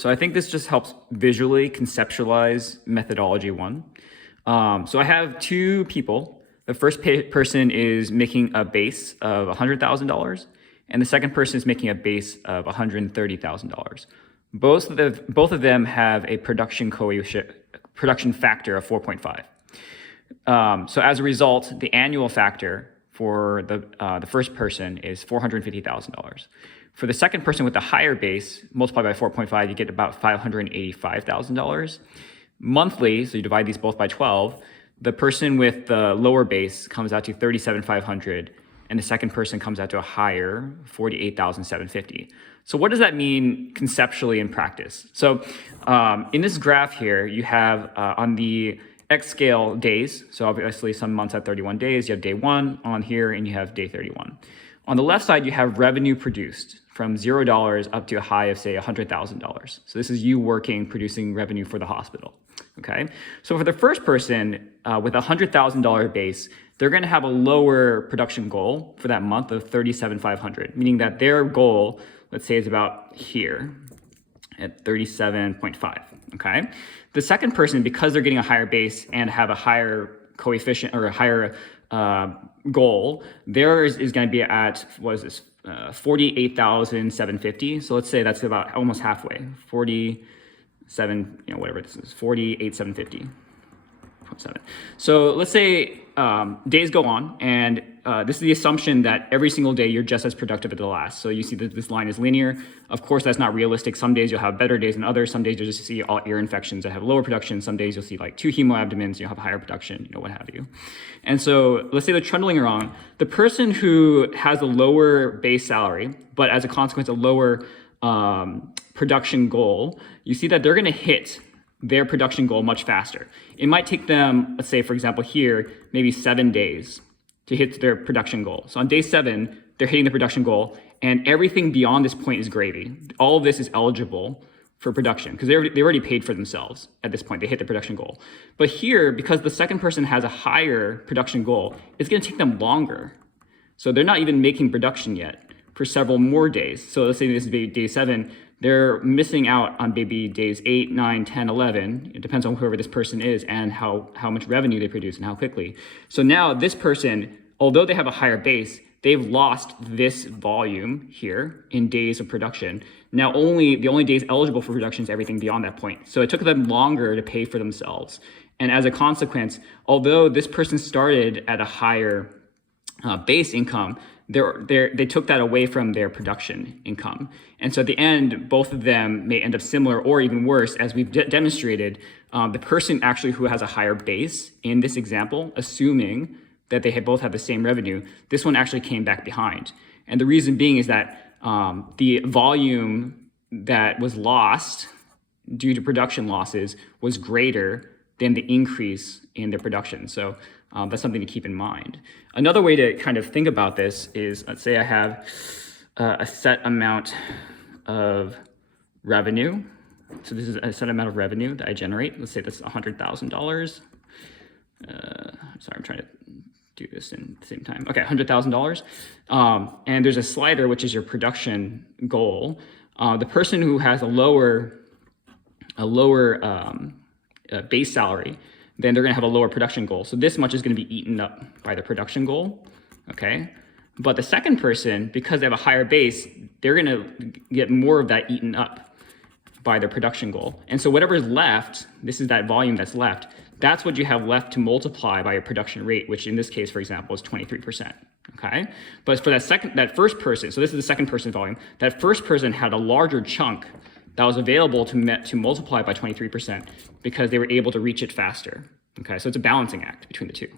So I think this just helps visually conceptualize methodology one. So I have two people. The first person is making a base of $100,000, and the second person is making a base of $130,000. Both of them have a production factor of 4.5. So as a result, the annual factor for the first person is $450,000. For the second person with the higher base, multiplied by 4.5, you get about $585,000. Monthly, so you divide these both by 12, the person with the lower base comes out to $37,500, and the second person comes out to a higher $48,750. So what does that mean conceptually in practice? So in this graph here, you have on the X scale days, so obviously some months have 31 days, you have day 1 on here, and you have day 31. On the left side, you have revenue produced from $0 up to a high of, say, $100,000. So this is you working, producing revenue for the hospital, okay? So for the first person with a $100,000 base, they're gonna have a lower production goal for that month of $37,500, meaning that their goal, let's say, is about here at 37.5, okay? The second person, because they're getting a higher base and have a higher coefficient or a higher goal, theirs is going to be at, what is this, 48,750. So let's say that's about almost halfway, 47, whatever this is, 48,750. So let's say days go on, and this is the assumption that every single day you're just as productive as the last. So you see that this line is linear. Of course, that's not realistic. Some days you'll have better days than others. Some days you'll just see all ear infections that have lower production. Some days you'll see like 2 hemoabdomens, you'll have higher production, what have you. And so let's say they're trundling around. The person who has a lower base salary, but as a consequence, a lower production goal, you see that they're gonna hit their production goal much faster. It might take them, let's say, for example, here, maybe 7 days to hit their production goal. So on day 7, they're hitting the production goal, and everything beyond this point is gravy. All of this is eligible for production because they already paid for themselves at this point. They hit the production goal. But here, because the second person has a higher production goal, it's gonna take them longer. So they're not even making production yet for several more days. So let's say this is day 7, they're missing out on maybe days 8, 9, 10, 11. It depends on whoever this person is and how much revenue they produce and how quickly. So now this person, although they have a higher base, they've lost this volume here in days of production. Now the only days eligible for production is everything beyond that point. So it took them longer to pay for themselves. And as a consequence, although this person started at a higher base income, they took that away from their production income. And so at the end, both of them may end up similar or even worse. As we've demonstrated, the person actually who has a higher base in this example, assuming that they both have the same revenue, this one actually came back behind. And the reason being is that the volume that was lost due to production losses was greater than the increase in their production. So that's something to keep in mind. Another way to kind of think about this is, let's say I have a set amount of revenue. So this is a set amount of revenue that I generate. Let's say that's $100,000. Sorry, I'm trying to do this in the same time. Okay, $100,000. And there's a slider, which is your production goal. The person who has a lower base salary, then they're gonna have a lower production goal. So this much is gonna be eaten up by the production goal, okay? But the second person, because they have a higher base, they're gonna get more of that eaten up by their production goal. And so whatever is left, this is that volume that's left, that's what you have left to multiply by your production rate, which in this case, for example, is 23%, okay? But for that first person, so this is the second person volume, that first person had a larger chunk that was available to multiply by 23% because they were able to reach it faster, okay? So it's a balancing act between the two.